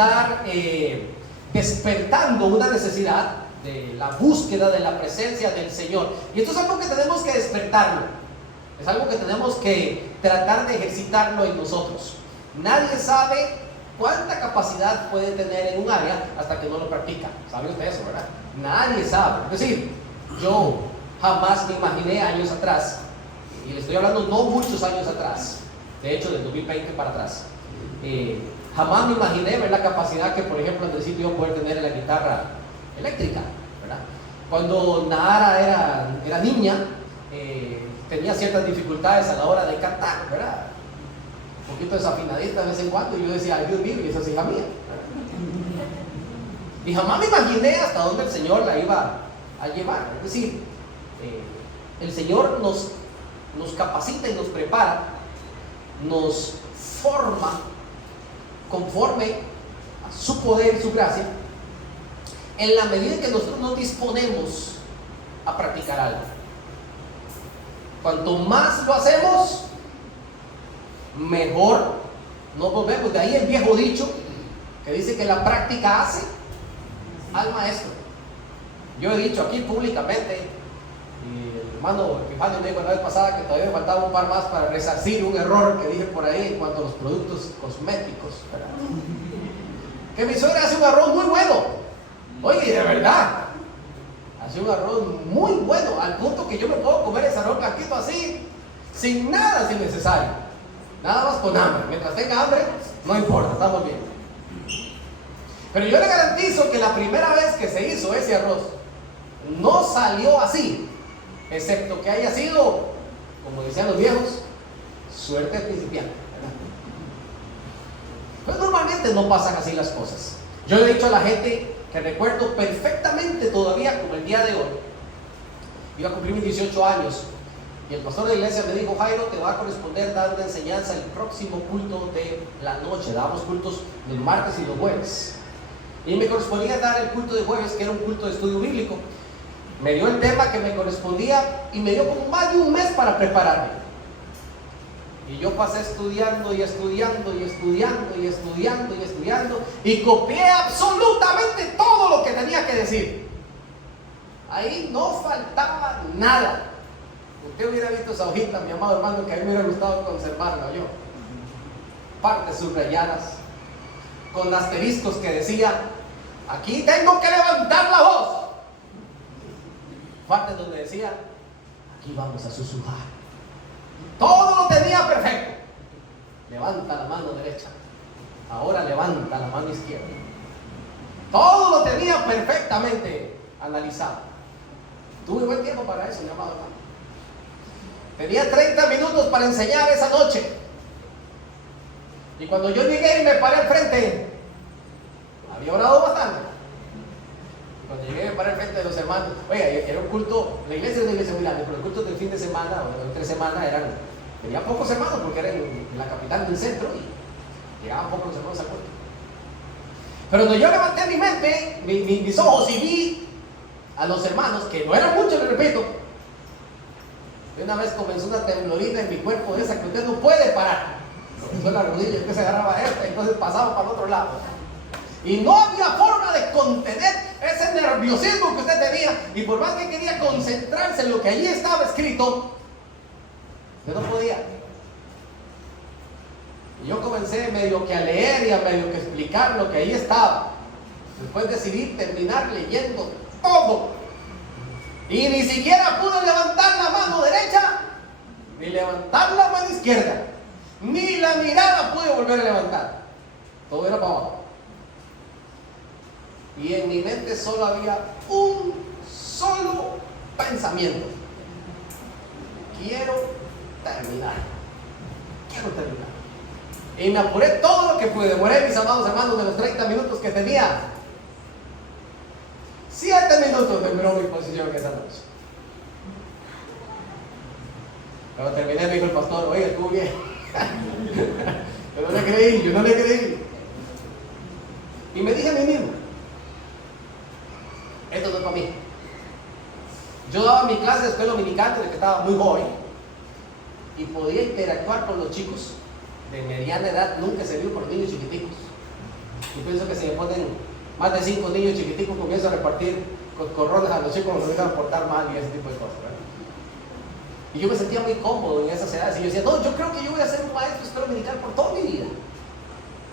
estar despertando una necesidad de la búsqueda de la presencia del Señor. Y esto es algo que tenemos que despertarlo. Es algo que tenemos que tratar de ejercitarlo en nosotros. Nadie sabe cuánta capacidad puede tener en un área hasta que no lo practica. ¿Sabe usted eso, verdad? Nadie sabe. Es decir, yo jamás me imaginé años atrás, y le estoy hablando no muchos años atrás, de hecho del 2020 para atrás, jamás me imaginé ver la capacidad que, por ejemplo, necesito yo poder tener en la guitarra eléctrica, ¿verdad? Cuando Nahara era niña, tenía ciertas dificultades a la hora de cantar, ¿verdad? Un poquito desafinadita de vez en cuando, y yo decía, ay Dios mío, y esa es hija mía, ¿verdad? Y jamás me imaginé hasta dónde el Señor la iba a llevar. Es decir, el Señor nos capacita y nos prepara, nos forma conforme a su poder y su gracia, en la medida en que nosotros nos disponemos a practicar algo. Cuanto más lo hacemos, mejor nos volvemos. De ahí el viejo dicho que dice que la práctica hace al maestro. Yo he dicho aquí públicamente, y el hermano Epifanio me dijo la vez pasada que todavía me faltaba un par más para resarcir un error que dije por ahí en cuanto a los productos cosméticos, ¿verdad? Que mi suegra hace un arroz muy bueno. Oye, de verdad, hace un arroz muy bueno, al punto que yo me puedo comer ese arroz blanquito así, sin nada, sin necesario, nada más con hambre. Mientras tenga hambre, no importa, estamos bien. Pero yo le garantizo que la primera vez que se hizo ese arroz no salió así, excepto que haya sido, como decían los viejos, suerte de principiante, ¿verdad? Pues normalmente no pasan así las cosas. Yo le he dicho a la gente que recuerdo perfectamente todavía, como el día de hoy, iba a cumplir mis 18 años, y el pastor de la iglesia me dijo, Jairo, te va a corresponder dar una enseñanza el próximo culto de la noche. Dábamos cultos los martes y los jueves, y me correspondía dar el culto de jueves, que era un culto de estudio bíblico. Me dio el tema que me correspondía y me dio como más de un mes para prepararme. Y yo pasé estudiando y estudiando y estudiando y estudiando y estudiando, y copié absolutamente todo lo que tenía que decir. Ahí no faltaba nada. Usted hubiera visto esa hojita, mi amado hermano, que a mí me hubiera gustado conservarla yo. Partes subrayadas, con asteriscos que decía, aquí tengo que levantar la voz. Partes donde decía, aquí vamos a susurrar. Todo lo tenía perfecto. Levanta la mano derecha, ahora levanta la mano izquierda. Todo lo tenía perfectamente analizado. Tuve buen tiempo para eso, mi amado hermano. Tenía 30 minutos para enseñar esa noche. Y cuando yo llegué y me paré al frente, había orado bastante. Cuando llegué y me paré al frente de los hermanos, oye, era un culto, la iglesia es una iglesia muy grande, pero los cultos del fin de semana o entre semana tenía pocos hermanos porque era en la capital del centro y llegaban pocos hermanos al culto. Pero cuando yo levanté mi mente, mis ojos, y vi a los hermanos, que no eran muchos, le repito, de una vez comenzó una temblorina en mi cuerpo de esa que usted no puede parar. Comenzó en la rodilla, entonces se agarraba esta, entonces pasaba para el otro lado. Y no había forma de contener ese nerviosismo que usted tenía, y por más que quería concentrarse en lo que allí estaba escrito, yo no podía. Y yo comencé medio que a leer y a medio que explicar lo que ahí estaba. Después decidí terminar leyendo todo, y ni siquiera pude levantar la mano derecha ni levantar la mano izquierda, ni la mirada pude volver a levantar. Todo era para abajo. Y en mi mente solo había un solo pensamiento: quiero terminar. Y me apuré todo lo que pude. Demoré, mis amados hermanos, de los 30 minutos que tenía, 7 minutos me duró mi posición esa noche. Cuando terminé me dijo el pastor, oye, estuvo bien. Yo no le creí. Y me dije a mí mismo, esto no es para mí. Yo daba mi clase de escuela dominical desde que estaba muy joven, y podía interactuar con los chicos de mediana edad. Nunca se vio por los niños chiquiticos. Y pienso que si me ponen más de 5 niños chiquiticos, comienzo a repartir coronas a los chicos, nos comienzan a portar mal y ese tipo de cosas, ¿verdad? Y yo me sentía muy cómodo en esas edades. Y yo decía, no, yo creo que yo voy a ser un maestro escuela dominical por toda mi vida.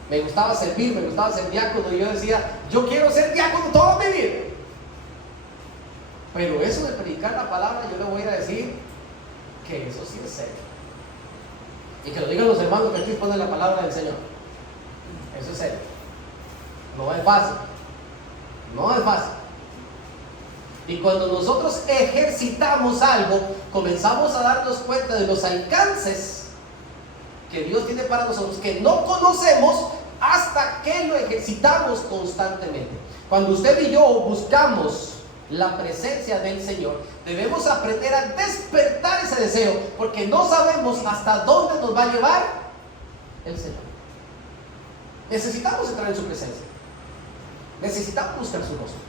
Me gustaba servir, me gustaba ser diácono. Y yo decía, yo quiero ser diácono toda mi vida. Pero eso de predicar la palabra, yo le voy a decir que eso sí es serio. Y que lo digan los hermanos que aquí ponen la palabra del Señor. Eso es serio. No es fácil. No es fácil. Y cuando nosotros ejercitamos algo, comenzamos a darnos cuenta de los alcances que Dios tiene para nosotros, que no conocemos hasta que lo ejercitamos constantemente. Cuando usted y yo buscamos la presencia del Señor, debemos aprender a despertar ese deseo, porque no sabemos hasta dónde nos va a llevar el Señor. Necesitamos entrar en su presencia. Necesitamos buscar su rostro.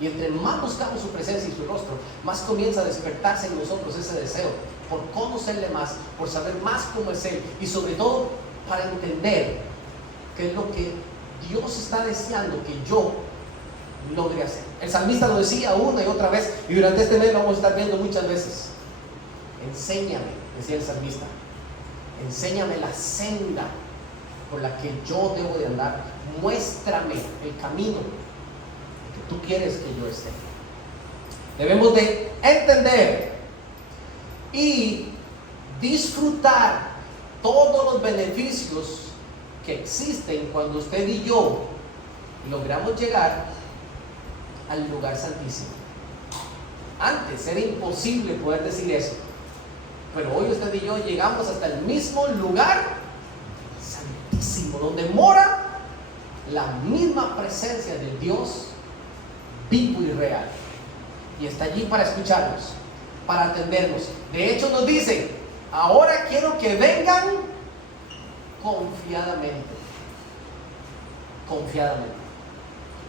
Y entre más buscamos su presencia y su rostro, más comienza a despertarse en nosotros ese deseo por conocerle más, por saber más cómo es Él, y sobre todo para entender qué es lo que Dios está deseando que yo logre hacer. El salmista lo decía una y otra vez, y durante este mes lo vamos a estar viendo muchas veces. Enséñame, decía el salmista, enséñame la senda por la que yo debo de andar. Muéstrame el camino que tú quieres que yo esté. Debemos de entender y disfrutar todos los beneficios que existen cuando usted y yo logramos llegar al lugar santísimo. Antes era imposible poder decir eso, pero hoy usted y yo llegamos hasta el mismo lugar santísimo, donde mora la misma presencia de Dios vivo y real, y está allí para escucharnos, para atendernos. De hecho nos dice, ahora quiero que vengan confiadamente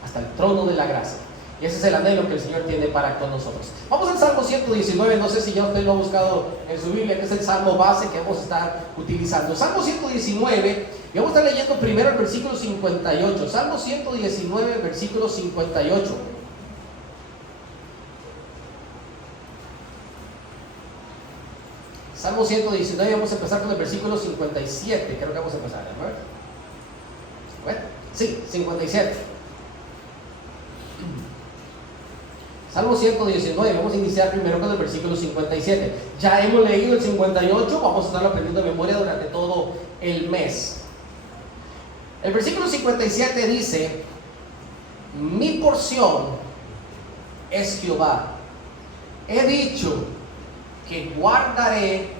hasta el trono de la gracia. Y ese es el anhelo que el Señor tiene para con nosotros. Vamos al Salmo 119, no sé si ya usted lo ha buscado en su Biblia, que es el Salmo base que vamos a estar utilizando. Salmo 119, y vamos a estar leyendo primero el versículo 58. Salmo 119, versículo 58. Salmo 119, vamos a empezar con el versículo 57, creo que vamos a empezar, ¿no? Bueno, sí, 57. Salmo 119, vamos a iniciar primero con el versículo 57. Ya hemos leído el 58, vamos a estarlo aprendiendo de memoria durante todo el mes. El versículo 57 dice, mi porción es Jehová. He dicho que guardaré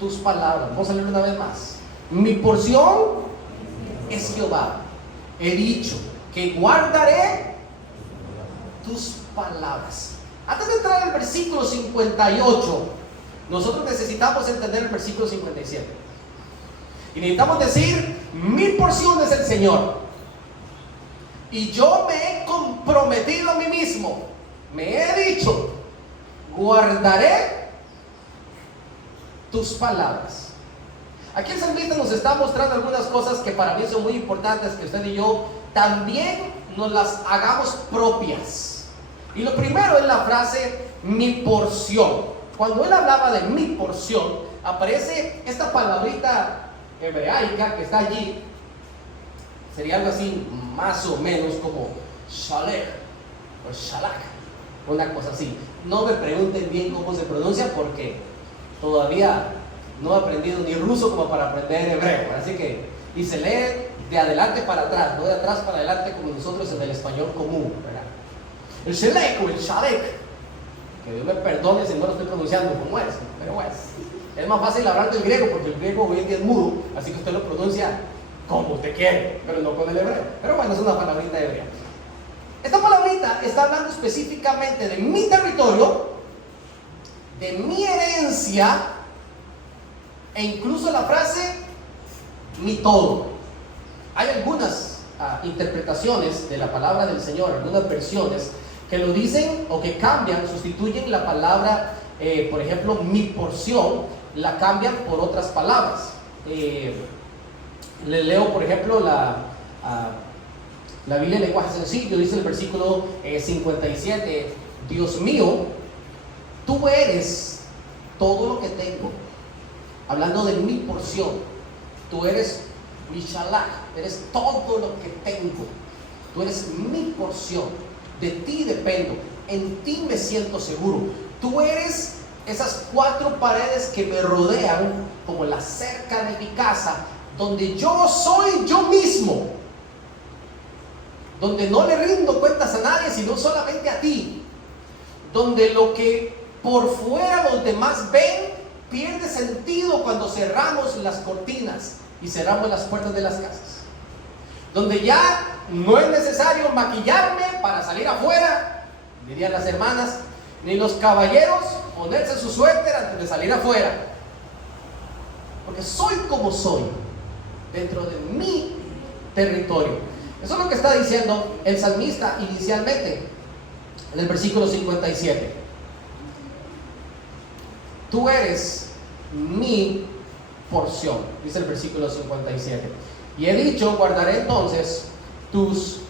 tus palabras. Vamos a leer una vez más. Mi porción es Jehová. He dicho que guardaré tus palabras. Antes de entrar al versículo 58, nosotros necesitamos entender el versículo 57. Y necesitamos decir, mi porción es el Señor. Y yo me he comprometido a mí mismo. Me he dicho, guardaré tus palabras. Aquí el salmista nos está mostrando algunas cosas que para mí son muy importantes, que usted y yo también nos las hagamos propias. Y lo primero es la frase, mi porción. Cuando él hablaba de mi porción, aparece esta palabrita hebraica que está allí. Sería algo así, más o menos como shalek o shalak, una cosa así. No me pregunten bien cómo se pronuncia, porque todavía no he aprendido ni ruso como para aprender hebreo. Así que, y se lee de adelante para atrás, no de atrás para adelante como nosotros en el español común, ¿verdad? El shalek o el shalek, que Dios me perdone si no lo estoy pronunciando como es, pero bueno, es más fácil hablar del griego, porque el griego hoy en día es mudo, así que usted lo pronuncia como usted quiere, pero no con el hebreo. Pero bueno, es una palabrita hebrea. Esta palabrita está hablando específicamente de mi territorio, de mi herencia, e incluso la frase mi todo. Hay algunas interpretaciones de la palabra del Señor, algunas versiones que lo dicen o que cambian, sustituyen la palabra, por ejemplo, mi porción, la cambian por otras palabras. Le leo, por ejemplo, La Biblia en lenguaje sencillo dice en el versículo 57, Dios mío, tú eres todo lo que tengo. Hablando de mi porción, tú eres mi shalach, eres todo lo que tengo. Tú eres mi porción, de ti dependo, en ti me siento seguro. Tú eres esas 4 paredes que me rodean como la cerca de mi casa, donde yo soy yo mismo, donde no le rindo cuentas a nadie sino solamente a ti, donde lo que por fuera los demás ven pierde sentido cuando cerramos las cortinas y cerramos las puertas de las casas, donde ya no es necesario maquillarme para salir afuera, dirían las hermanas, ni los caballeros ponerse su suéter antes de salir afuera, porque soy como soy dentro de mi territorio. Eso es lo que está diciendo el salmista inicialmente en el versículo 57. Tú eres mi porción, dice el versículo 57. Y he dicho, guardaré entonces tus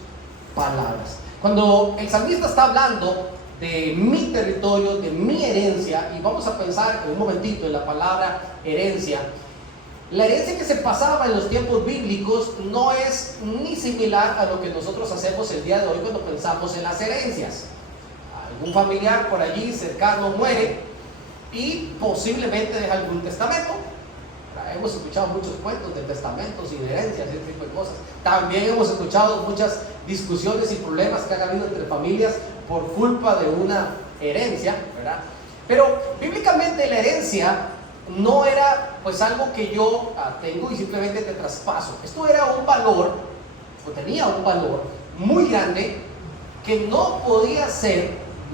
palabras. Cuando el salmista está hablando de mi territorio, de mi herencia, y vamos a pensar en un momentito en la palabra herencia. La herencia que se pasaba en los tiempos bíblicos no es ni similar a lo que nosotros hacemos el día de hoy cuando pensamos en las herencias. Algún familiar por allí cercano muere y posiblemente deja algún testamento. Hemos escuchado muchos cuentos de testamentos y de herencias, ese tipo de cosas. También hemos escuchado muchas discusiones y problemas que han habido entre familias por culpa de una herencia, ¿verdad? Pero bíblicamente la herencia no era pues algo que yo tengo y simplemente te traspaso. Esto era un valor, o tenía un valor muy grande que no podía ser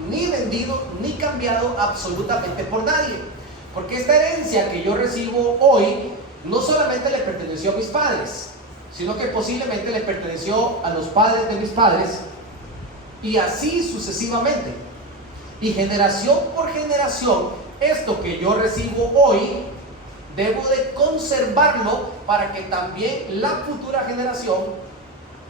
ni vendido ni cambiado absolutamente por nadie. Porque esta herencia que yo recibo hoy no solamente le perteneció a mis padres, sino que posiblemente le perteneció a los padres de mis padres, y así sucesivamente. Y generación por generación, esto que yo recibo hoy, debo de conservarlo para que también la futura generación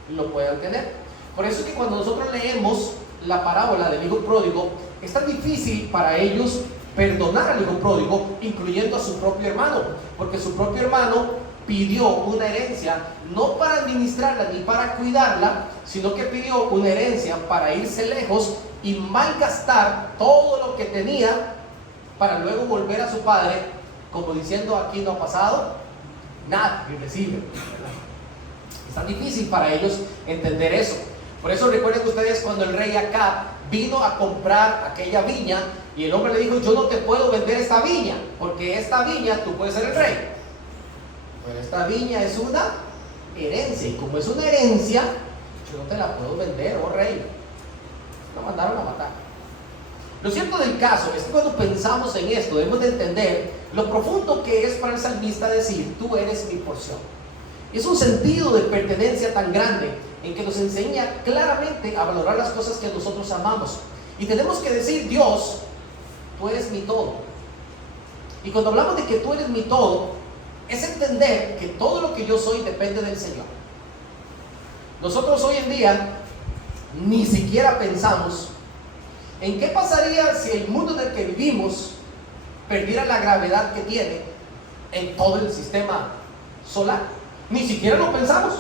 lo puedan tener. Por eso es que cuando nosotros leemos la parábola del hijo pródigo, es tan difícil para ellos perdonar al hijo pródigo, incluyendo a su propio hermano, porque su propio hermano pidió una herencia no para administrarla ni para cuidarla, sino que pidió una herencia para irse lejos y malgastar todo lo que tenía para luego volver a su padre como diciendo: aquí no ha pasado nada, irrecibe. Es tan difícil para ellos entender eso. Por eso recuerden ustedes cuando el rey Acab vino a comprar aquella viña y el hombre le dijo: yo no te puedo vender esta viña, porque esta viña tú puedes ser el rey, pero esta viña es una herencia, y como es una herencia, yo no te la puedo vender, oh rey. Lo mandaron a matar. Lo cierto del caso es que cuando pensamos en esto, debemos de entender lo profundo que es para el salmista decir: tú eres mi porción. Es un sentido de pertenencia tan grande en que nos enseña claramente a valorar las cosas que nosotros amamos. Y tenemos que decir: Dios, tú eres mi todo. Y cuando hablamos de que tú eres mi todo, es entender que todo lo que yo soy depende del Señor. Nosotros hoy en día ni siquiera pensamos en qué pasaría si el mundo en el que vivimos perdiera la gravedad que tiene en todo el sistema solar. Ni siquiera lo pensamos.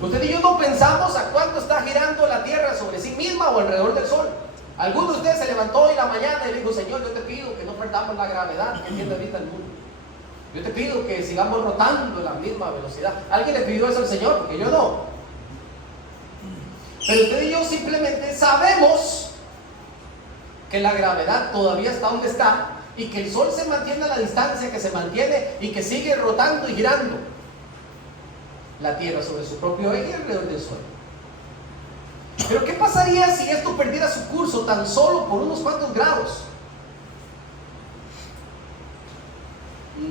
Usted y yo no pensamos a cuánto está girando la Tierra sobre sí misma o alrededor del Sol. Alguno de ustedes se levantó hoy en la mañana y dijo: Señor, yo te pido que no perdamos la gravedad que tiene ahorita el mundo. Yo te pido que sigamos rotando a la misma velocidad. ¿Alguien le pidió eso al Señor? Porque yo no. Pero usted y yo simplemente sabemos que la gravedad todavía está donde está y que el Sol se mantiene a la distancia que se mantiene y que sigue rotando y girando la Tierra sobre su propio eje alrededor del Sol. Pero ¿qué pasaría si esto perdiera su curso tan solo por unos cuantos grados?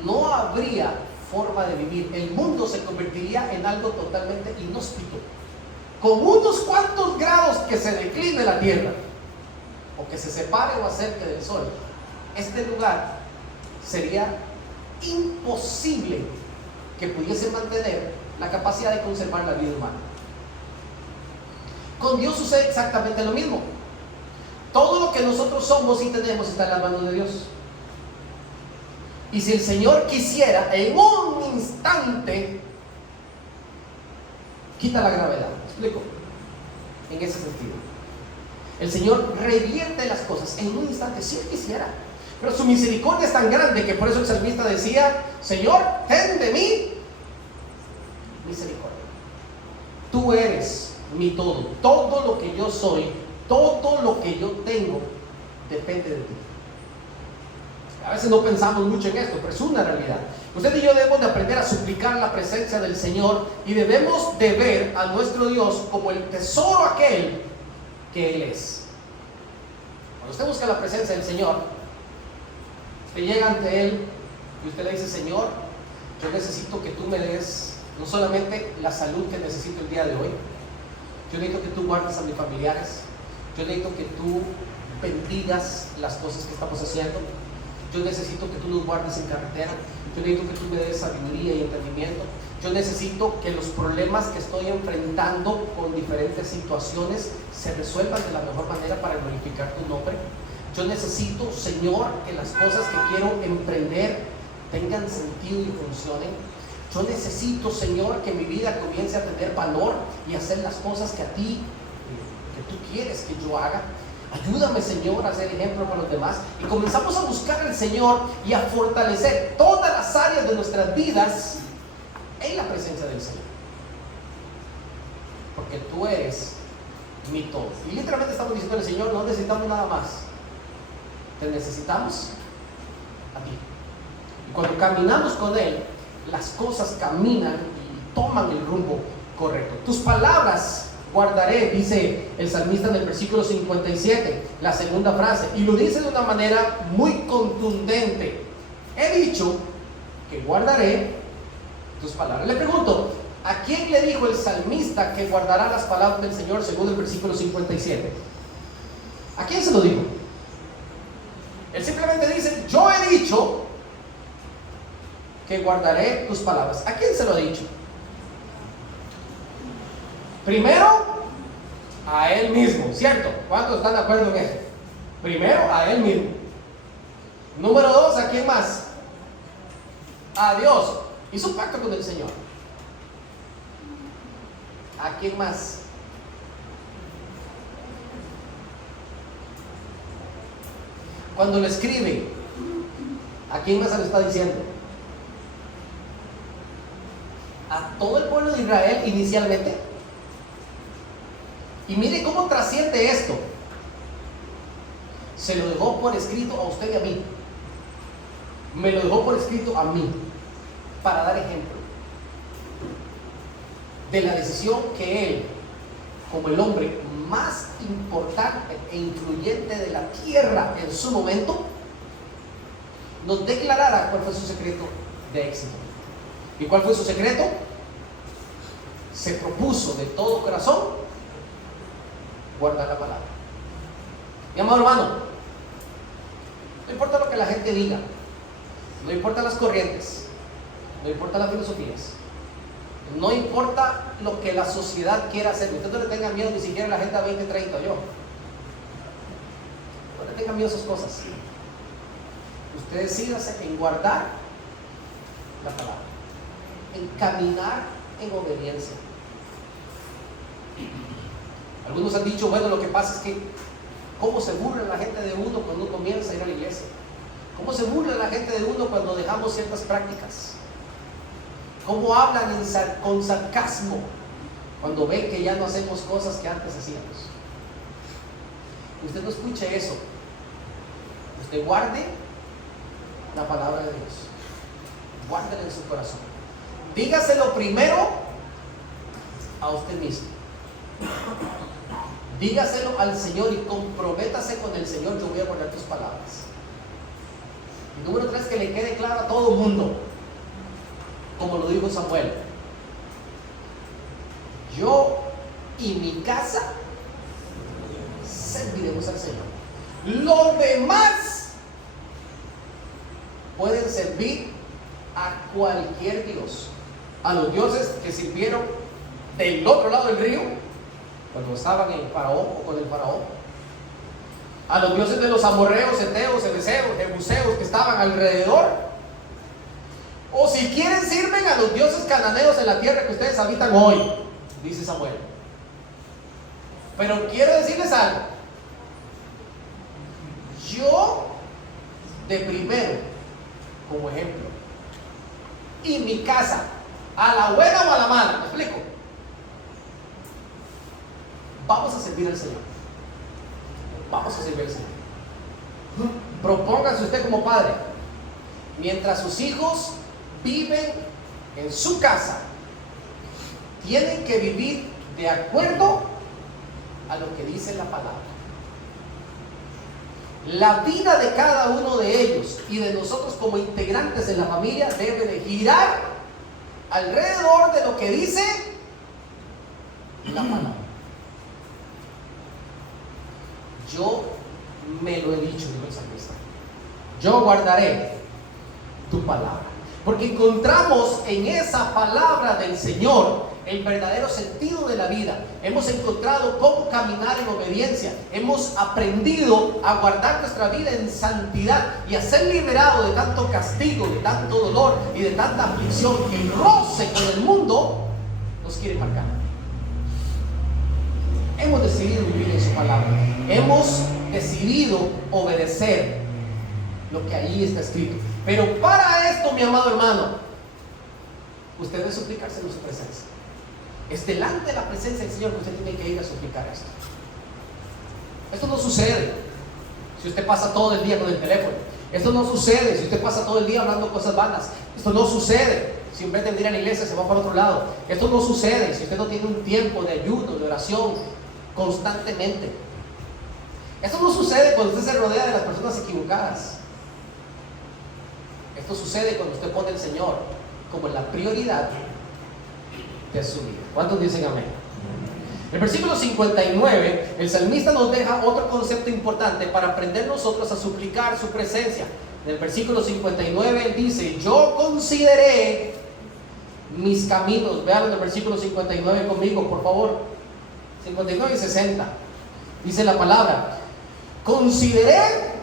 No habría forma de vivir. El mundo se convertiría en algo totalmente inhóspito. Con unos cuantos grados que se decline la Tierra, o que se separe o acerque del Sol, este lugar sería imposible que pudiese mantener la capacidad de conservar la vida humana. Con Dios sucede exactamente lo mismo. Todo lo que nosotros somos y tenemos está en las manos de Dios. Y si el Señor quisiera, en un instante, quita la gravedad. ¿Me explico? En ese sentido. El Señor revierte las cosas en un instante, si Él quisiera. Pero su misericordia es tan grande que por eso el salmista decía: Señor, ten de mí misericordia. Tú eres mi todo. Todo lo que yo soy, todo lo que yo tengo, depende de ti. A veces no pensamos mucho en esto, pero es una realidad. Usted y yo debemos de aprender a suplicar la presencia del Señor y debemos de ver a nuestro Dios como el tesoro aquel que Él es. Cuando usted busca la presencia del Señor, usted llega ante Él y usted le dice: Señor, yo necesito que tú me des no solamente la salud que necesito el día de hoy, yo necesito que tú guardes a mis familiares, yo necesito que tú bendigas las cosas que estamos haciendo, yo necesito que tú nos guardes en carretera, yo necesito que tú me des sabiduría y entendimiento, yo necesito que los problemas que estoy enfrentando con diferentes situaciones se resuelvan de la mejor manera para glorificar tu nombre. Yo necesito, Señor, que las cosas que quiero emprender tengan sentido y funcionen. Yo necesito, Señor, que mi vida comience a tener valor y hacer las cosas que a ti, que tú quieres que yo haga. Ayúdame, Señor, a ser ejemplo para los demás. Y comenzamos a buscar al Señor y a fortalecer todas las áreas de nuestras vidas en la presencia del Señor. Porque tú eres mi todo. Y literalmente estamos diciendo al Señor: no necesitamos nada más. Te necesitamos a ti. Y cuando caminamos con Él, las cosas caminan y toman el rumbo correcto. Tus palabras guardaré, dice el salmista en el versículo 57, la segunda frase, y lo dice de una manera muy contundente: he dicho que guardaré tus palabras. Le pregunto, ¿a quién le dijo el salmista que guardará las palabras del Señor según el versículo 57? ¿A quién se lo dijo? Él simplemente dice: yo he dicho que guardaré tus palabras. ¿A quién se lo ha dicho? Primero, a Él mismo, ¿cierto? ¿Cuántos están de acuerdo en eso? Primero, a Él mismo. Número dos, ¿a quién más? A Dios. Hizo un pacto con el Señor. ¿A quién más? Cuando lo escribe, ¿a quién más se lo está diciendo? A todo el pueblo de Israel inicialmente. Y mire cómo trasciende esto. Se lo dejó por escrito a usted y a mí. Me lo dejó por escrito a mí, para dar ejemplo de la decisión que Él, como el hombre más importante e influyente de la tierra en su momento, nos declarara cuál fue su secreto de éxito. ¿Y cuál fue su secreto? Se propuso de todo corazón guardar la palabra. Mi amado hermano, no importa lo que la gente diga, no importa las corrientes, no importa las filosofías, no importa lo que la sociedad quiera hacer. Usted no le tenga miedo ni siquiera a la Agenda 2030, yo. No le tenga miedo a esas cosas. Usted decídase en guardar la palabra, en caminar en obediencia. Algunos han dicho: bueno, lo que pasa es que cómo se burla la gente de uno cuando uno comienza a ir a la iglesia, cómo se burla la gente de uno cuando dejamos ciertas prácticas, cómo hablan con sarcasmo cuando ven que ya no hacemos cosas que antes hacíamos. Usted no escuche eso. Usted guarde la palabra de Dios, guárdela en su corazón, dígaselo primero a usted mismo, dígaselo al Señor y comprométase con el Señor: yo voy a guardar tus palabras. Y número 3, que le quede claro a todo el mundo, como lo dijo Samuel: yo y mi casa serviremos al Señor. Los demás pueden servir a cualquier Dios. a los dioses que sirvieron del otro lado del río, cuando estaban en Faraón o con el Faraón, a los dioses de los amorreos, heteos, ebeseos, jebuseos que estaban alrededor, o si quieren sirven a los dioses cananeos en la tierra que ustedes habitan hoy, dice Samuel. Pero quiero decirles algo. Yo, de primero, como ejemplo, y mi casa, a la buena o a la mala, ¿me explico? Vamos a servir al Señor. Vamos a servir al Señor. Propóngase usted como padre, mientras sus hijos viven en su casa, tienen que vivir de acuerdo a lo que dice la palabra. La vida de cada uno de ellos y de nosotros como integrantes de la familia debe de girar alrededor de lo que dice la palabra. Yo me lo he dicho, dijo el salmista. Yo guardaré tu palabra. Porque encontramos en esa palabra del Señor el verdadero sentido de la vida. Hemos encontrado cómo caminar en obediencia. Hemos aprendido a guardar nuestra vida en santidad y a ser liberados de tanto castigo, de tanto dolor y de tanta aflicción que el roce con el mundo nos quiere marcar. Hemos decidido vivir en su palabra. Hemos decidido obedecer lo que ahí está escrito. Pero para esto, mi amado hermano, usted debe suplicarse en su presencia. Es delante de la presencia del Señor que usted tiene que ir a suplicar esto. Esto no sucede si usted pasa todo el día con el teléfono. Esto no sucede si usted pasa todo el día hablando cosas vanas. Esto no sucede si en vez de venir a la iglesia se va para otro lado. Esto no sucede si usted no tiene un tiempo de ayuno, de oración constantemente. Esto no sucede cuando usted se rodea de las personas equivocadas. Esto sucede cuando usted pone al Señor como la prioridad de su vida. ¿Cuántos dicen amén? En el versículo 59, el salmista nos deja otro concepto importante para aprender nosotros a suplicar su presencia. En el versículo 59 él dice: yo consideré mis caminos. Vean en el versículo 59 conmigo, por favor. 59 y 60. Dice la palabra: consideré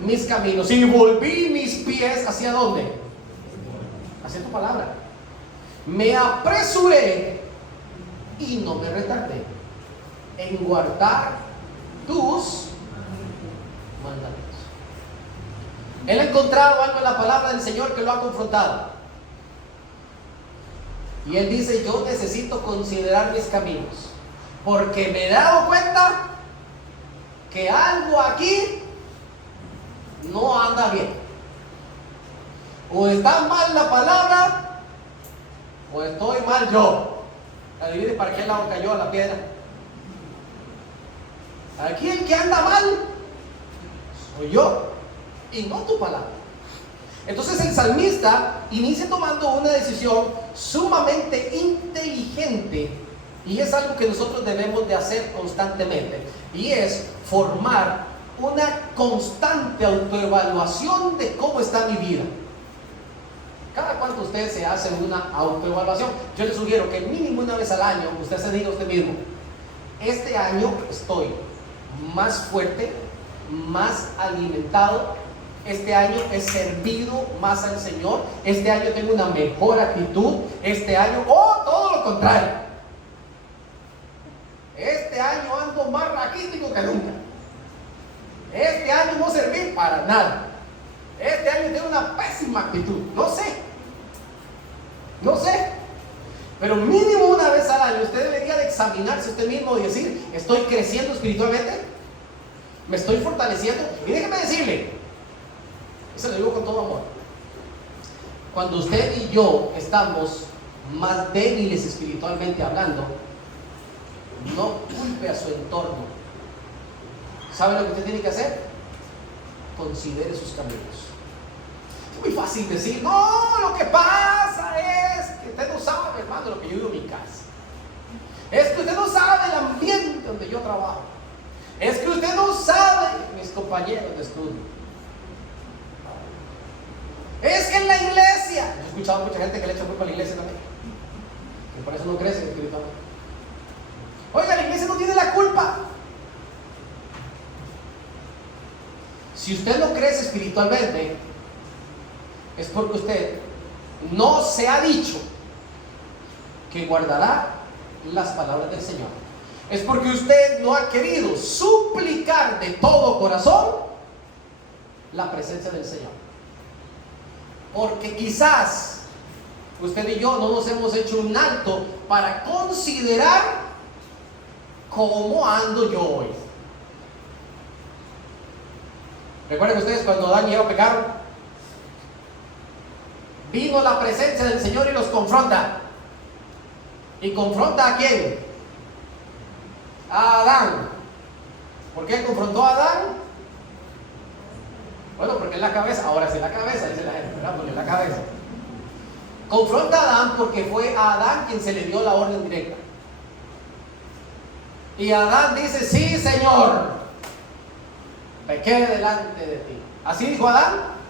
mis caminos y volví mis pies ¿hacia dónde? Hacia tu palabra. Me apresuré y no me retardé en guardar tus mandamientos. Él ha encontrado algo en la palabra del Señor que lo ha confrontado. Y él dice: yo necesito considerar mis caminos, porque me he dado cuenta que algo aquí no anda bien. O está mal la palabra, o estoy mal yo. Adivine para qué lado cayó la piedra. Aquí el que anda mal soy yo y no tu palabra. Entonces el salmista inicia tomando una decisión sumamente inteligente, y es algo que nosotros debemos de hacer constantemente, y es formar una constante autoevaluación de cómo está mi vida. Cada cuánto usted se hace una autoevaluación. Yo le sugiero que mínimo una vez al año usted se diga a usted mismo: este año estoy más fuerte, más alimentado, este año he servido más al Señor, este año tengo una mejor actitud, este año, todo lo contrario, este año ando más raquítico que nunca, este año no serví para nada, este año tengo una pésima actitud. No sé, pero mínimo una vez al año usted debería de examinarse usted mismo y decir: ¿estoy creciendo espiritualmente? ¿Me estoy fortaleciendo? Y déjeme decirle, eso lo digo con todo amor, cuando usted y yo estamos más débiles espiritualmente hablando, no culpe a su entorno. ¿Sabe lo que usted tiene que hacer? Considere sus caminos. Es muy fácil decir: no, lo que pasa es que usted no sabe, hermano, lo que yo vivo en mi casa. Es que usted no sabe el ambiente donde yo trabajo. Es que usted no sabe mis compañeros de estudio. Es que en la iglesia iglesia. Yo he escuchado a mucha gente que le echa culpa a la iglesia también, que por eso no crece espiritualmente. Oiga, la iglesia no tiene la culpa. Si usted no crece espiritualmente, es porque usted no se ha dicho que guardará las palabras del Señor. Es porque usted no ha querido suplicar de todo corazón la presencia del Señor. Porque quizás usted y yo no nos hemos hecho un alto para considerar cómo ando yo hoy. ¿Recuerden ustedes cuando Adán y Eva pecaron? Vino la presencia del Señor y los confronta. ¿Y confronta a quién? A Adán. ¿Por qué confrontó a Adán? Bueno, porque es la cabeza. Ahora sí, la cabeza, dice la gente, ¿verdad? Porque es la cabeza. Confronta a Adán porque fue a Adán quien se le dio la orden directa. Y Adán dice: sí, Señor, pequé delante de ti. ¿Así dijo Adán?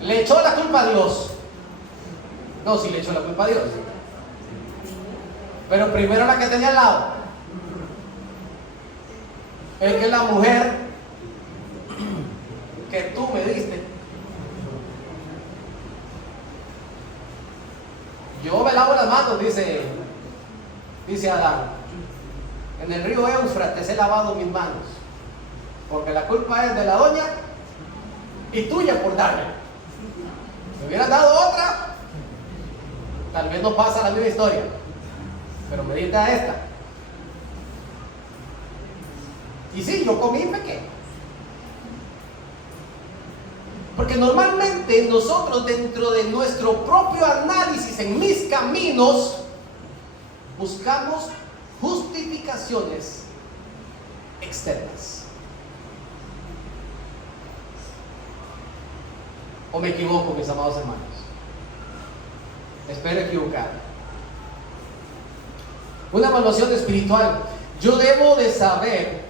¿Le echó la culpa a Dios? No, sí le echó la culpa a Dios. Pero primero la que tenía al lado. Es que la mujer que tú me diste, yo me lavo las manos, dice Adán. En el río Éufrates he lavado mis manos, porque la culpa es de la doña y tuya por darme. Me hubieran dado otra, tal vez no pasa la misma historia, pero medita esta. Y sí, yo comí y pequé. Porque normalmente nosotros, dentro de nuestro propio análisis en mis caminos, buscamos justificaciones externas. ¿O me equivoco, mis amados hermanos? Espero equivocarme. Una evaluación espiritual. Yo debo de saber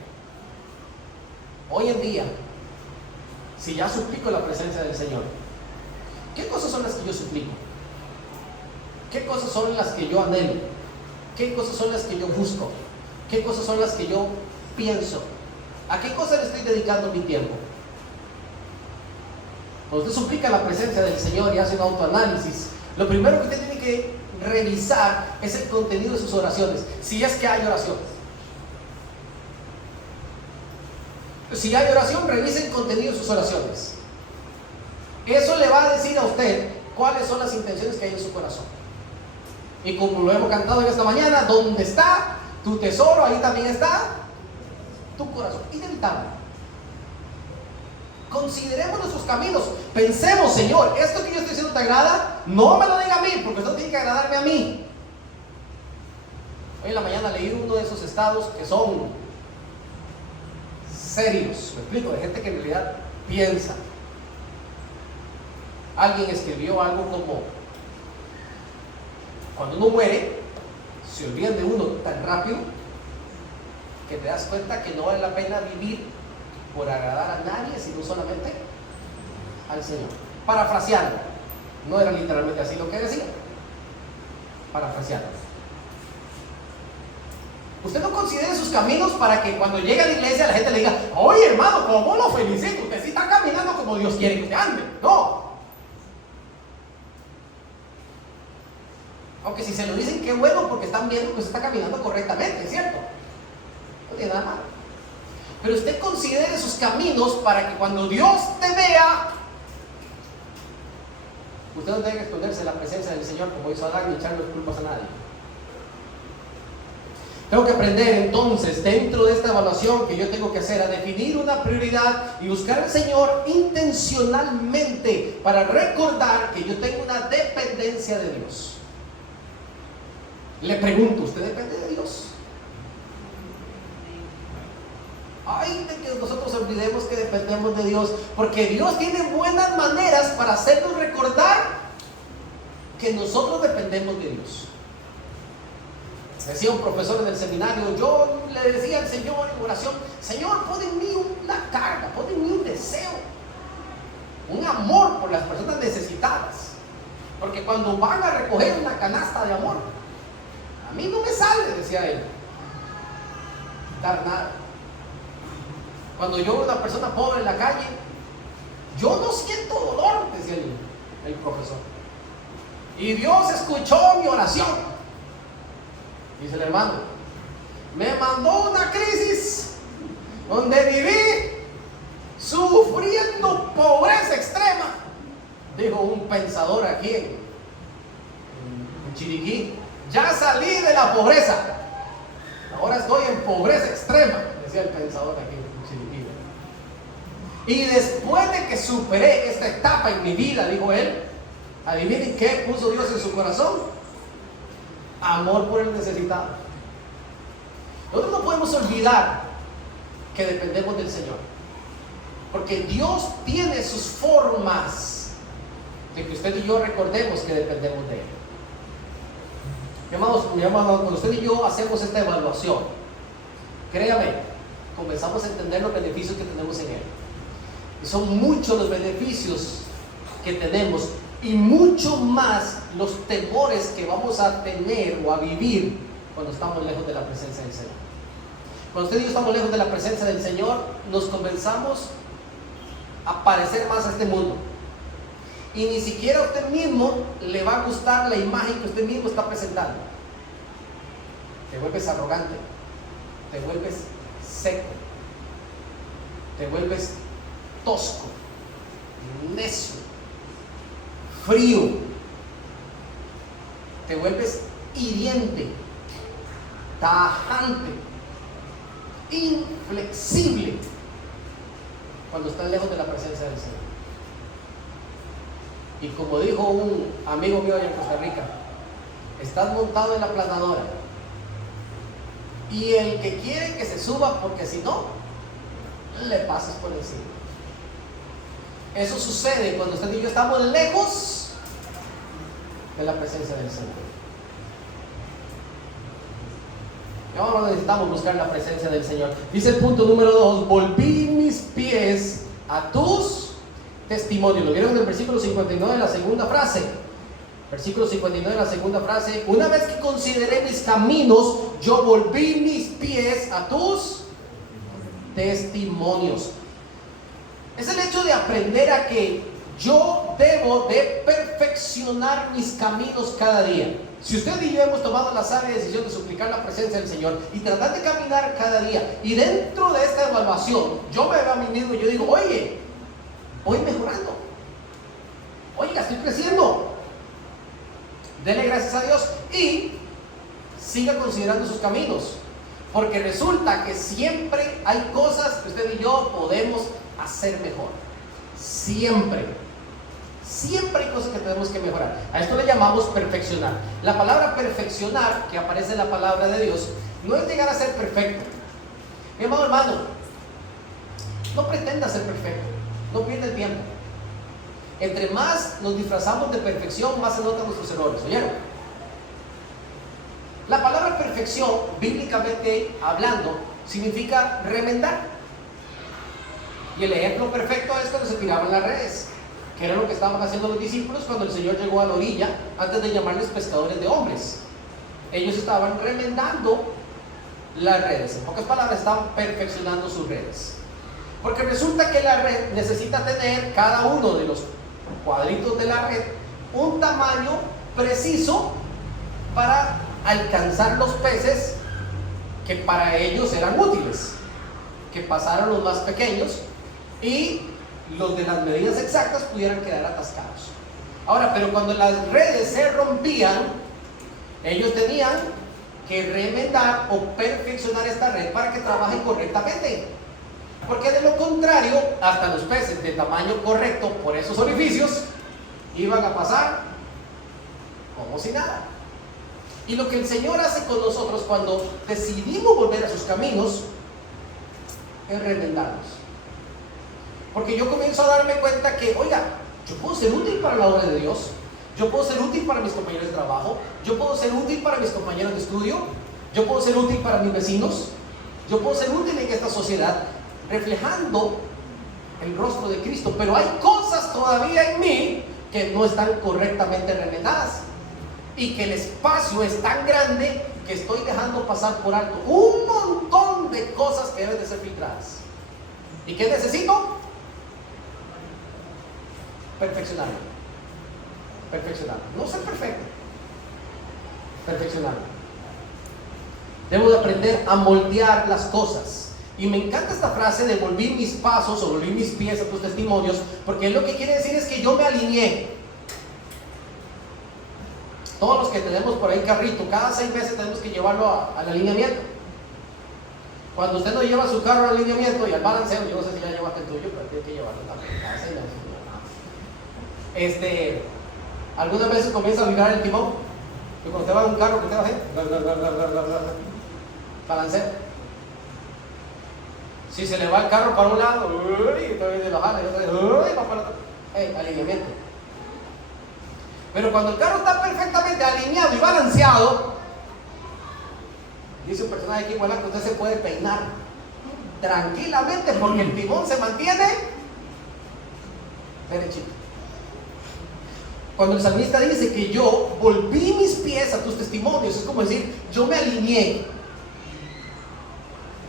hoy en día, si ya suplico la presencia del Señor, ¿qué cosas son las que yo suplico? ¿Qué cosas son las que yo anhelo? ¿Qué cosas son las que yo busco? ¿Qué cosas son las que yo pienso? ¿A qué cosas le estoy dedicando mi tiempo? Cuando usted suplica la presencia del Señor y hace un autoanálisis, lo primero que usted tiene que revisar es el contenido de sus oraciones, si es que hay oraciones. Si hay oración, revise el contenido de sus oraciones. Eso le va a decir a usted cuáles son las intenciones que hay en su corazón. Y como lo hemos cantado en esta mañana, donde está tu tesoro, ahí también está tu corazón. Inevitable. Consideremos nuestros caminos. Pensemos: Señor, esto que yo estoy haciendo te agrada, no me lo diga a mí, porque esto tiene que agradarme a mí. Hoy en la mañana leí uno de esos estados que son serios, me explico, de gente que en realidad piensa. Alguien escribió algo como: cuando uno muere, se olvidan de uno tan rápido que te das cuenta que no vale la pena vivir por agradar a nadie, sino solamente al Señor. Parafraseando, no era literalmente así lo que decía, parafraseando. Usted no considere sus caminos para que cuando llegue a la iglesia la gente le diga: oye, hermano, ¿cómo lo felicito? Usted sí está caminando como Dios quiere que usted ande. No. Aunque si se lo dicen, qué bueno, porque están viendo que usted está caminando correctamente, ¿cierto? No tiene nada malo. Pero usted considere sus caminos para que cuando Dios te vea, usted no tenga que esconderse en la presencia del Señor como hizo Adán y echarle culpas a nadie. Tengo que aprender entonces, dentro de esta evaluación que yo tengo que hacer, a definir una prioridad y buscar al Señor intencionalmente para recordar que yo tengo una dependencia de Dios. Le pregunto: ¿usted depende de Dios? Ay, de que nosotros olvidemos que dependemos de Dios, porque Dios tiene buenas maneras para hacernos recordar que nosotros dependemos de Dios. Decía un profesor en el seminario, yo le decía al Señor en oración: Señor, pon en mí una carga, pon en mí un deseo, un amor por las personas necesitadas. Porque cuando van a recoger una canasta de amor, a mí no me sale, decía él, dar nada. Cuando yo veo a una persona pobre en la calle, yo no siento dolor, decía el profesor. Y Dios escuchó mi oración. Dice el hermano: me mandó una crisis donde viví sufriendo pobreza extrema, dijo un pensador aquí en Chiriquí. Ya salí de la pobreza, ahora estoy en pobreza extrema, decía el pensador aquí en Chiriquí. Y después de que superé esta etapa en mi vida, dijo él, adivinen qué puso Dios en su corazón: amor por el necesitado. Nosotros no podemos olvidar que dependemos del Señor, porque Dios tiene sus formas de que usted y yo recordemos que dependemos de Él. Mi hermano, cuando usted y yo hacemos esta evaluación, créame, comenzamos a entender los beneficios que tenemos en Él. Y son muchos los beneficios que tenemos, y mucho más los temores que vamos a tener o a vivir cuando estamos lejos de la presencia del Señor. Cuando usted y yo estamos lejos de la presencia del Señor, nos comenzamos a parecer más a este mundo. Y ni siquiera a usted mismo le va a gustar la imagen que usted mismo está presentando. Te vuelves arrogante, te vuelves seco, te vuelves tosco, necio, frío, te vuelves hiriente, tajante, inflexible cuando estás lejos de la presencia del Señor. Y como dijo un amigo mío allá en Costa Rica, estás montado en la planadora y el que quiere que se suba, porque si no, le pasas por encima. Eso sucede cuando usted y yo estamos lejos de la presencia del Señor. Y ahora necesitamos buscar la presencia del Señor. Dice el punto número 2: volví mis pies a tus testimonios. ¿Lo vieron en el versículo 59 de la segunda frase? Versículo 59 de la segunda frase: una vez que consideré mis caminos, yo volví mis pies a tus testimonios. Es el hecho de aprender a que yo debo de perfeccionar mis caminos cada día. Si usted y yo hemos tomado la sabia decisión de suplicar la presencia del Señor y tratar de caminar cada día, y dentro de esta evaluación yo me veo a mí mismo y yo digo: oye, voy mejorando, oiga, estoy creciendo, dele gracias a Dios y siga considerando sus caminos, porque resulta que siempre hay cosas que usted y yo podemos hacer mejor. Siempre hay cosas que tenemos que mejorar. A esto le llamamos perfeccionar. La palabra perfeccionar, que aparece en la palabra de Dios, no es llegar a ser perfecto. Mi amado hermano, no pretenda ser perfecto, no pierda el tiempo. Entre más nos disfrazamos de perfección, más se notan nuestros errores. ¿Oyeron? La palabra perfección, bíblicamente hablando, significa remendar. Y el ejemplo perfecto es cuando se tiraban las redes, que era lo que estaban haciendo los discípulos cuando el Señor llegó a la orilla, antes de llamarles pescadores de hombres. Ellos estaban remendando las redes. En pocas palabras, estaban perfeccionando sus redes. Porque resulta que la red necesita tener, cada uno de los cuadritos de la red, un tamaño preciso para alcanzar los peces que para ellos eran útiles, que pasaran los más pequeños y los de las medidas exactas pudieran quedar atascados. Ahora, pero cuando las redes se rompían, ellos tenían que remendar o perfeccionar esta red para que trabaje correctamente, porque de lo contrario, hasta los peces de tamaño correcto por esos orificios iban a pasar como si nada. Y lo que el Señor hace con nosotros cuando decidimos volver a sus caminos es remendarnos. Porque yo comienzo a darme cuenta que, oiga, yo puedo ser útil para la obra de Dios, yo puedo ser útil para mis compañeros de trabajo, yo puedo ser útil para mis compañeros de estudio, Yo puedo ser útil para mis vecinos. Yo puedo ser útil en esta sociedad, reflejando el rostro de Cristo. Pero hay cosas todavía en mí que no están correctamente remediadas. Y que el espacio es tan grande que estoy dejando pasar por alto un montón de cosas que deben de ser filtradas. ¿Y qué necesito? Perfeccionarlo. Perfeccionarlo. No ser perfecto. Perfeccionarlo. Debo de aprender a moldear las cosas. Y me encanta esta frase de volví mis pasos o volví mis pies a tus testimonios, porque lo que quiere decir es que yo me alineé. Todos los que tenemos por ahí carrito, cada 6 meses tenemos que llevarlo al alineamiento. Cuando usted no lleva su carro al alineamiento y al balanceo, yo no sé si ya llevaste el tuyo, pero tiene que llevarlo también cada 6 meses. Algunas veces comienza a vibrar el timón. Y cuando usted va en un carro que usted va a hacer balanceo. Si se le va el carro para un lado, y otra vez de la jala, y otra vez, va para el otro. Alineamiento. Pero cuando el carro está perfectamente alineado y balanceado, dice un personaje aquí, bueno, que usted se puede peinar tranquilamente porque el timón se mantiene derechito. Cuando el salmista dice que yo volví mis pies a tus testimonios, es como decir, yo me alineé.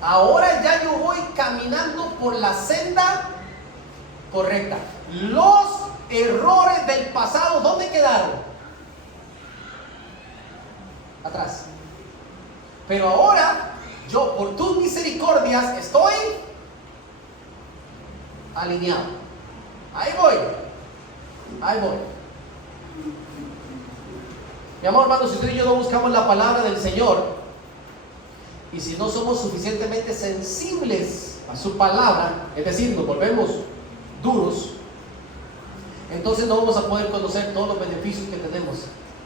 Ahora ya yo voy caminando por la senda correcta. Los errores del pasado, ¿dónde quedaron? Atrás. Pero ahora, yo por tus misericordias estoy alineado. Ahí voy. Ahí voy. Mi amor, hermano, si usted y yo no buscamos la palabra del Señor, y si no somos suficientemente sensibles a su palabra, es decir, nos volvemos duros, entonces no vamos a poder conocer todos los beneficios que tenemos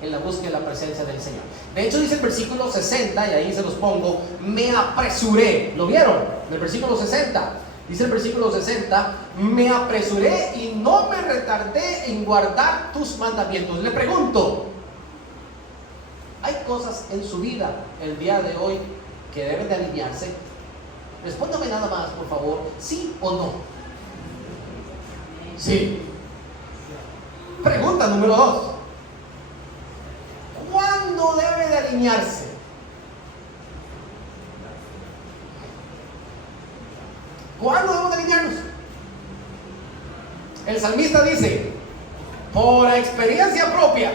en la búsqueda de la presencia del Señor. De hecho dice el versículo 60, y ahí se los pongo, me apresuré. ¿Lo vieron? En el versículo 60. Dice el versículo 60, me apresuré y no me retardé en guardar tus mandamientos. Le pregunto, ¿hay cosas en su vida el día de hoy que deben de alinearse? Respóndame nada más, por favor, ¿sí o no? Sí. Pregunta número 2. ¿Cuándo debe de alinearse? ¿Cuándo debemos de alinearnos? El salmista dice, por experiencia propia,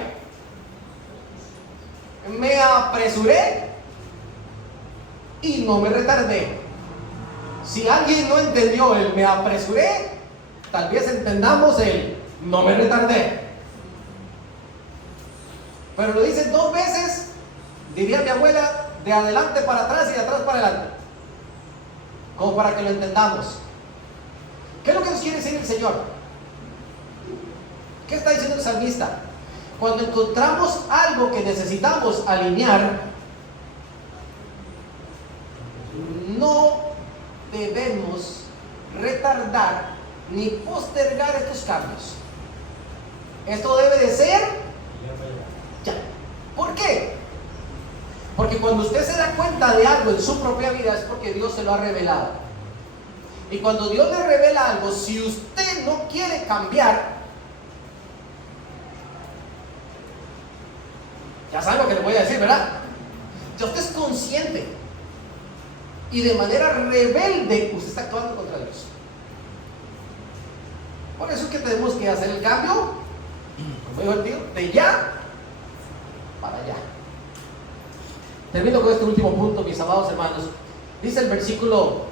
me apresuré y no me retardé. Si alguien no entendió el me apresuré, tal vez entendamos el no me retardé. Pero lo dice 2 veces, diría mi abuela, de adelante para atrás y de atrás para adelante, como para que lo entendamos. ¿Qué es lo que nos quiere decir el Señor? ¿Qué está diciendo el salmista? Cuando encontramos algo que necesitamos alinear, no debemos retardar ni postergar estos cambios. Esto debe de ser ya. ¿Por qué? Porque cuando usted se da cuenta de algo en su propia vida es porque Dios se lo ha revelado. Y cuando Dios le revela algo, si usted no quiere cambiar, ya sabe lo que le voy a decir, ¿verdad? Ya usted es consciente y de manera rebelde usted está actuando contra Dios. Por eso es que tenemos que hacer el cambio, como dijo el tío, de ya para allá. Termino con este último punto, mis amados hermanos. Dice el versículo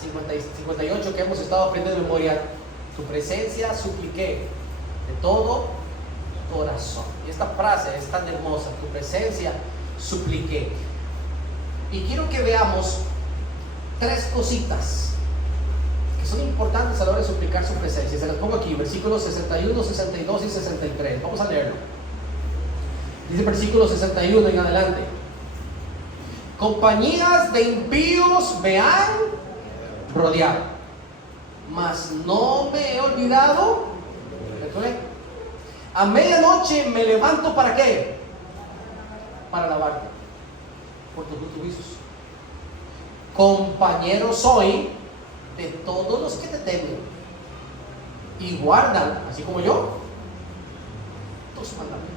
58 que hemos estado aprendiendo de memoria: tu presencia supliqué de todo corazón. Y esta frase es tan hermosa: tu presencia supliqué. Y quiero que veamos 3 cositas que son importantes a la hora de suplicar su presencia. Se las pongo aquí, versículos 61, 62 y 63. Vamos a leerlo. Dice el versículo 61 en adelante: compañías de impíos me han rodeado, mas no me he olvidado. A medianoche me levanto, ¿para qué? Para alabarte. por tus justos juicios. Compañero soy de todos los que te temen y guardan, así como yo, tus mandamientos.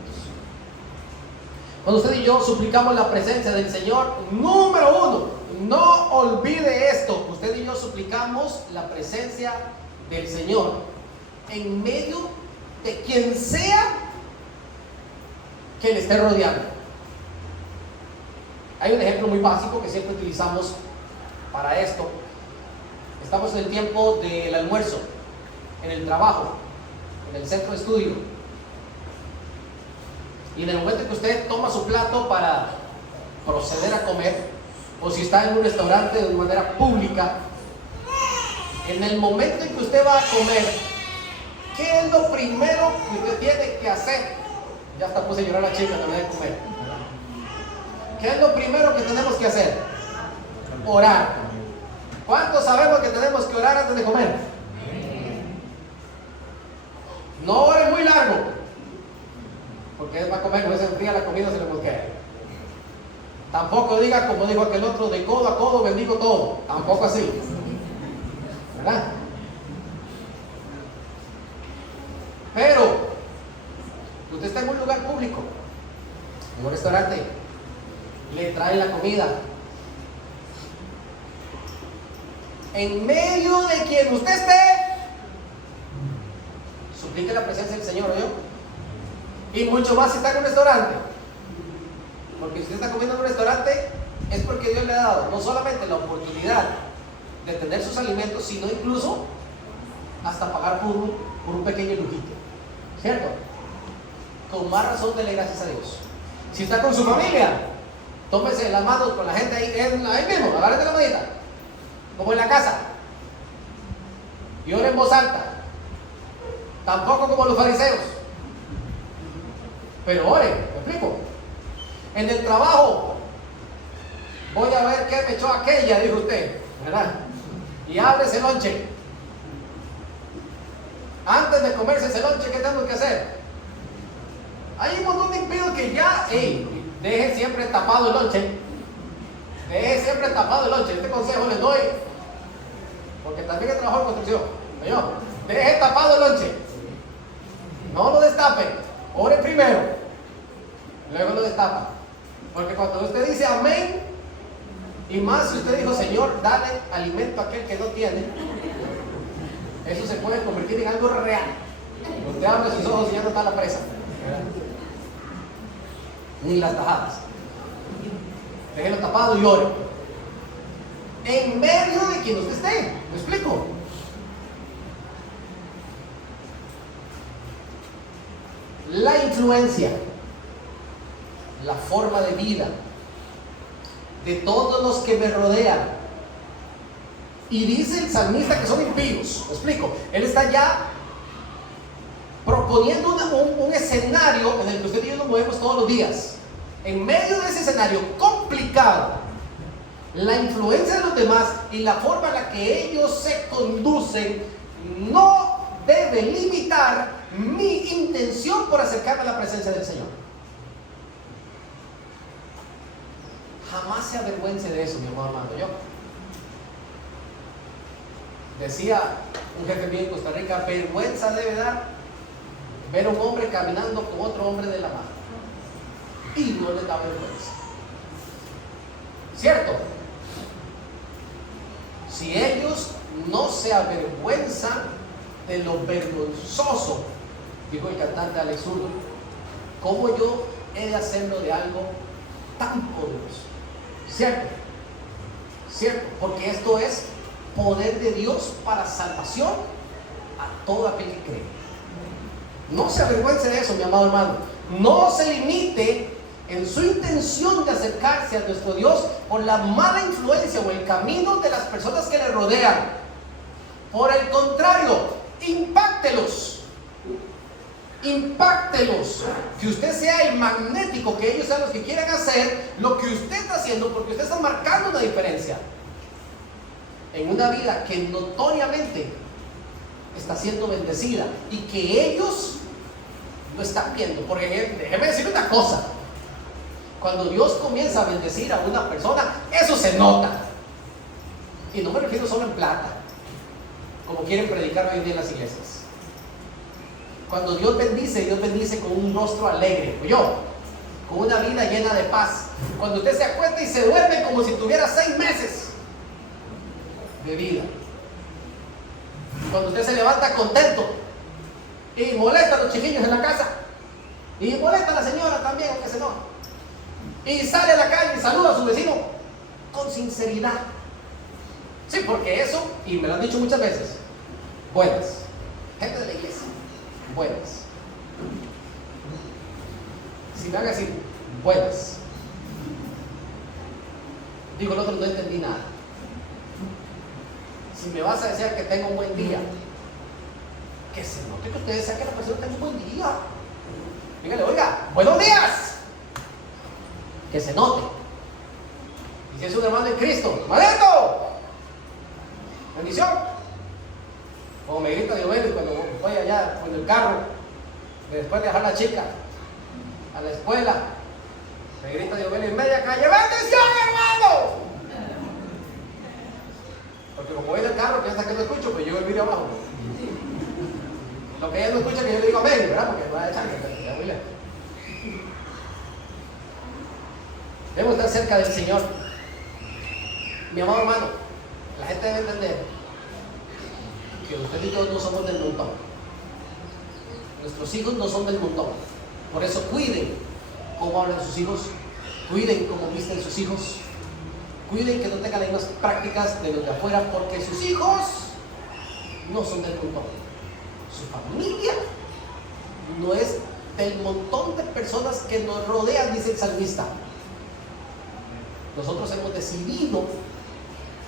Cuando usted y yo suplicamos la presencia del Señor, número uno, no olvide esto: usted y yo suplicamos la presencia del Señor en medio de quien sea que le esté rodeando. Hay un ejemplo muy básico que siempre utilizamos para esto. Estamos en el tiempo del almuerzo, en el trabajo, en el centro de estudio. Y en el momento en que usted toma su plato para proceder a comer, o si está en un restaurante de manera pública, en el momento en que usted va a comer, ¿qué es lo primero que usted tiene que hacer? Ya hasta puse a llorar a la chica también de comer. ¿Qué es lo primero que tenemos que hacer? Orar. ¿Cuántos sabemos que tenemos que orar antes de comer? No ore muy largo, porque él va a comer, no se enfría la comida, se le mosquea. Tampoco diga como dijo aquel otro: de codo a codo bendigo todo. Tampoco así, ¿verdad? Pero usted está en un lugar público, en un restaurante, le trae la comida. En medio de quien usted esté, suplique la presencia del Señor, ¿oyó? Y mucho más si está en un restaurante. Porque si usted está comiendo en un restaurante, es porque Dios le ha dado no solamente la oportunidad de tener sus alimentos, sino incluso hasta pagar por un pequeño lujito, ¿cierto? Con más razón dele gracias a Dios. Si está con su familia, tómese las manos con la gente ahí mismo, agárrate la manita, como en la casa, y ore en voz alta. Tampoco como los fariseos, pero ore, ¿me explico? En el trabajo, voy a ver qué me echó aquella, dijo usted, ¿verdad? Y abre ese lonche. Antes de comerse ese lonche, ¿qué tengo que hacer? Hay un montón de impedidos que ya, deje siempre tapado el lonche. Deje siempre tapado el lonche. Este consejo les doy, porque también he trabajado en construcción. ¿No? Deje tapado el lonche. No lo destape. Ore primero, luego lo destapa. Porque cuando usted dice amén, y más si usted dijo: Señor, dale alimento a aquel que no tiene, eso se puede convertir en algo real. Usted abre sus ojos y ya no está la presa, ni las tajadas. Déjelo tapado y ore en medio de quien usted esté. ¿Me explico? La influencia, la forma de vida de todos los que me rodean. Y dice el salmista que son impíos. ¿Me explico? Él está ya proponiendo un escenario en el que usted y yo nos movemos todos los días. En medio de ese escenario complicado, la influencia de los demás y la forma en la que ellos se conducen no debe limitar mi intención por acercarme a la presencia del Señor. Jamás se avergüence de eso, mi amado Armando. Yo decía un jefe mío en Costa Rica: vergüenza debe dar ver a un hombre caminando con otro hombre de la mano, y no le da vergüenza, ¿cierto? Si ellos no se avergüenzan de lo vergonzoso, dijo el cantante Alex Zurdo, ¿cómo yo he de hacerlo de algo tan poderoso? ¿Cierto? ¿Cierto? Porque esto es poder de Dios para salvación a todo aquel que cree. No se avergüence de eso, mi amado hermano. No se limite en su intención de acercarse a nuestro Dios por la mala influencia o el camino de las personas que le rodean. Por el contrario, impáctelos. Impáctelos. Que usted sea el magnético, que ellos sean los que quieran hacer lo que usted está haciendo, porque usted está marcando una diferencia en una vida que notoriamente está siendo bendecida y que ellos lo están viendo. Porque déjeme decirle una cosa: Cuando Dios comienza a bendecir a una persona, eso se nota. Y no me refiero solo en plata, como quieren predicar hoy en día en las iglesias. Cuando Dios bendice con un rostro alegre, con una vida llena de paz. Cuando usted se acuesta y se duerme como si tuviera 6 meses de vida. Cuando usted se levanta contento y molesta a los chiquillos en la casa y molesta a la señora también, aunque se enoja, y sale a la calle y saluda a su vecino con sinceridad. Sí, porque eso, y me lo han dicho muchas veces, buenas, gente de la iglesia, buenas. Si me van a decir buenas, digo el otro, no entendí nada. Si me vas a desear que tenga un buen día, que se note que usted desea que la persona tenga un buen día. Dígale, oiga, buenos días. Que se note. Y si es un hermano en Cristo, ¡Madito! Bendición. Como me grita Dios cuando voy allá con el carro, después de dejar a la chica a la escuela, me grita Dios en media calle, ¡bendición, hermano! Porque como voy en el carro, piensa que no escucho, pues yo el vídeo abajo. Lo que ella no escucha que yo le digo amén, ¿verdad? Porque no va a echar, que muy lejos. Debemos estar cerca del Señor. Mi amado hermano, la gente debe entender que usted y yo no somos del montón. Nuestros hijos no son del montón. Por eso cuiden cómo hablan sus hijos, cuiden cómo visten sus hijos, cuiden que no tengan las mismas prácticas de los de afuera, porque sus hijos no son del montón. Su familia no es del montón de personas que nos rodean, dice el salmista. Nosotros hemos decidido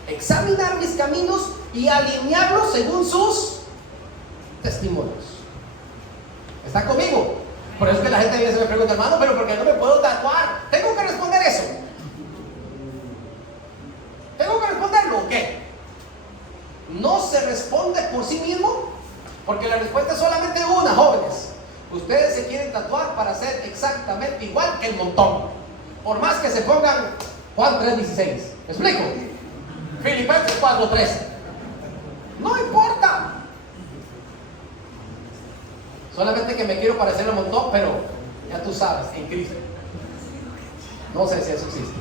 examinar mis caminos y alinearlos según sus testimonios. ¿Está conmigo? Por eso es que la gente a veces me pregunta, hermano, pero ¿por qué no me puedo tatuar? ¿Tengo que responder eso? ¿Tengo que responderlo o qué? No se responde por sí mismo, porque la respuesta es solamente una, jóvenes. Ustedes se quieren tatuar para ser exactamente igual que el montón, por más que se pongan Juan 3:16. ¿Me explico? Filipenses 4:13. No importa. Solamente que me quiero parecer al montón, pero ya tú sabes, en Cristo. No sé si eso existe.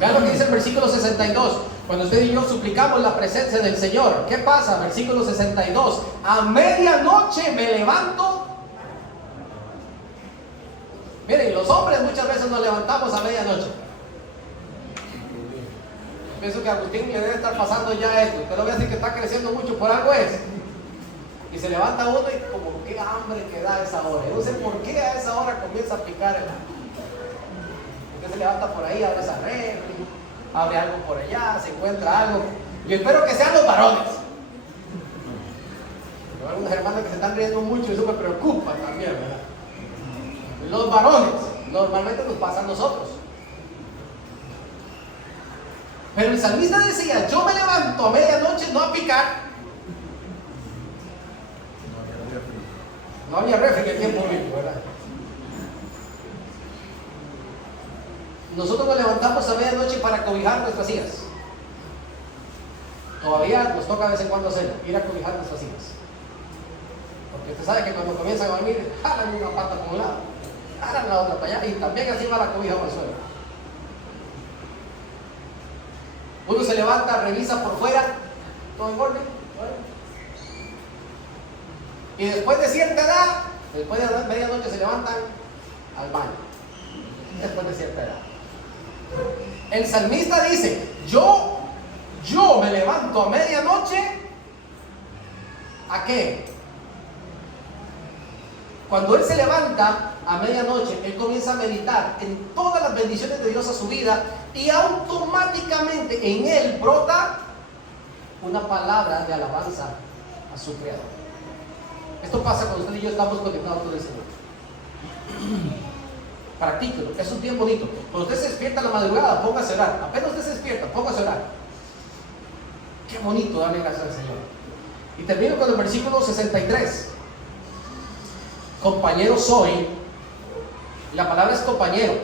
Vean lo que dice el versículo 62. Cuando usted y yo suplicamos la presencia del Señor, ¿qué pasa? Versículo 62. A medianoche me levanto. Miren, los hombres muchas veces nos levantamos a medianoche. Pienso que a Agustín le debe estar pasando ya esto. Usted lo ve así que está creciendo mucho, por algo es. Y se levanta uno y como qué hambre que da a esa hora. Yo no sé por qué a esa hora comienza a picar el hambre. Usted se levanta por ahí, abre esa red, abre algo por allá, se encuentra algo. Yo espero que sean los varones. Hay algunas hermanas que se están riendo mucho y eso me preocupa también, ¿verdad? Los varones, normalmente nos pasa a nosotros. Pero el salmista decía, yo me levanto a medianoche no a picar. No había refri en el tiempo bíblico, ¿verdad? Nosotros nos levantamos a medianoche para cobijar nuestras hijas. Todavía nos toca de vez en cuando hacerlo, ir a cobijar nuestras hijas. Porque usted sabe que cuando comienzan a dormir, jalan una pata por un lado, jalan la otra para allá, y también así va la cobija por el suelo. Uno se levanta, revisa por fuera, todo en orden. Y después de cierta edad, después de medianoche se levantan al baño. Después de cierta edad. El salmista dice, yo me levanto a medianoche, ¿a qué? Cuando él se levanta a medianoche, él comienza a meditar en todas las bendiciones de Dios a su vida y automáticamente en él brota una palabra de alabanza a su Creador. Esto pasa cuando usted y yo estamos conectados con el Señor. Practíquelo, eso es bien bonito. Cuando usted se despierta a la madrugada, póngase a orar. Apenas usted se despierta, póngase a orar. Qué bonito darle gracias al Señor. Y termino con el versículo 63. Compañero soy. La palabra es compañero.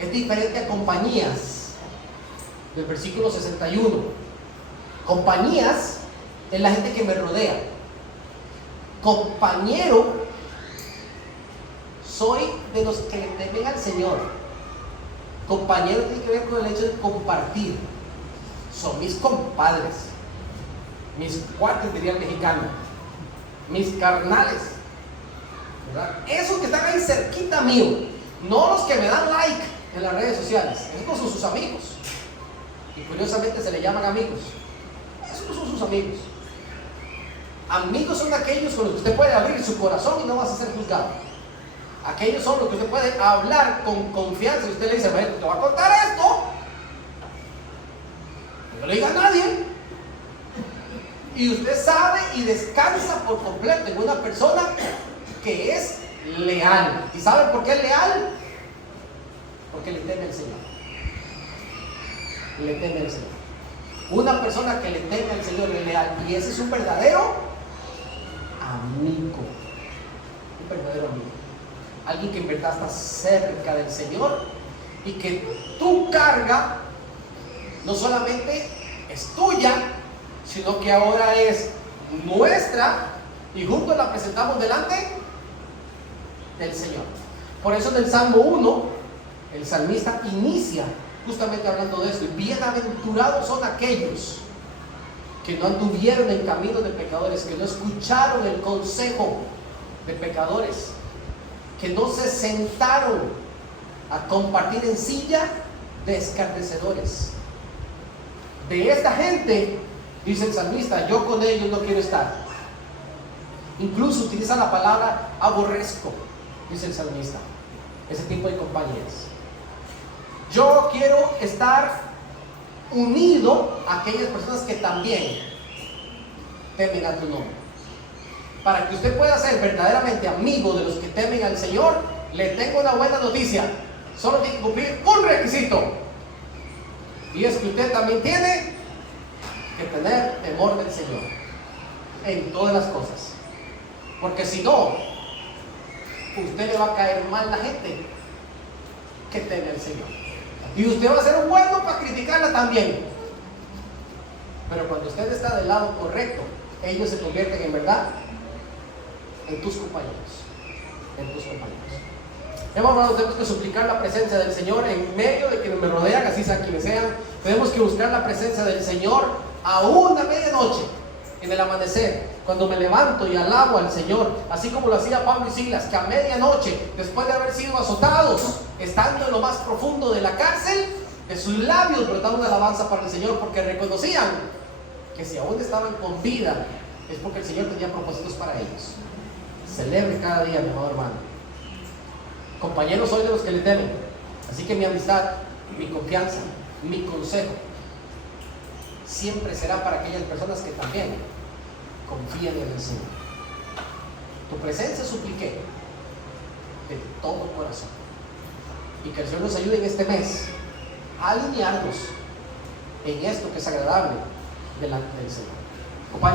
es diferente a compañías, del versículo 61. Compañías es la gente que me rodea. Compañero, soy de los que le temen al Señor. Compañero tiene que ver con el hecho de compartir. Son mis compadres, mis cuates, diría el mexicano, mis carnales, ¿verdad? Esos que están ahí cerquita mío, no los que me dan like en las redes sociales. Esos no son sus amigos, y curiosamente se le llaman amigos. Esos no son sus amigos. Amigos son aquellos con los que usted puede abrir su corazón y no vas a ser juzgado. Aquellos son los que usted puede hablar con confianza y usted le dice: bueno, te voy a contar esto, no le diga a nadie, y usted sabe y descansa por completo en una persona que es leal. ¿Y sabe por qué es leal? Porque le teme al Señor. Le teme al Señor. Una persona que le teme al Señor es leal, y ese es un verdadero amigo. Un verdadero amigo. Alguien que en verdad está cerca del Señor, y que tu carga no solamente es tuya, sino que ahora es nuestra, y juntos la presentamos delante del Señor. Por eso en el Salmo 1, el salmista inicia justamente hablando de esto: bienaventurados son aquellos que no anduvieron en caminos de pecadores, que no escucharon el consejo de pecadores, que no se sentaron a compartir en silla de escarnecedores. De esta gente, dice el salmista, yo con ellos no quiero estar. Incluso utiliza la palabra aborrezco, dice el salmista, ese tipo de compañías. Yo quiero estar unido a aquellas personas que también temen a tu nombre. Para que usted pueda ser verdaderamente amigo de los que temen al Señor, le tengo una buena noticia. Solo tiene que cumplir un requisito, y es que usted también tiene que tener temor del Señor en todas las cosas. Porque si no, usted le va a caer mal la gente que teme al Señor, y usted va a ser un bueno para criticarla también. Pero cuando usted está del lado correcto, ellos se convierten en verdad en tus compañeros. En tus compañeros. Hermanos, tenemos que suplicar la presencia del Señor en medio de quienes me rodean, así sean quienes sean. Tenemos que buscar la presencia del Señor aún a medianoche, en el amanecer, cuando me levanto y alabo al Señor, así como lo hacía Pablo y Silas, que a medianoche, después de haber sido azotados, estando en lo más profundo de la cárcel, de sus labios brotaba una alabanza para el Señor, porque reconocían que si aún estaban con vida, es porque el Señor tenía propósitos para ellos. Celebre cada día, mi amado hermano. Compañeros, soy de los que le temen, así que mi amistad, mi confianza, mi consejo siempre será para aquellas personas que también confían en el Señor. Tu presencia supliqué de todo corazón, y que el Señor nos ayude en este mes a alinearnos en esto que es agradable delante del Señor.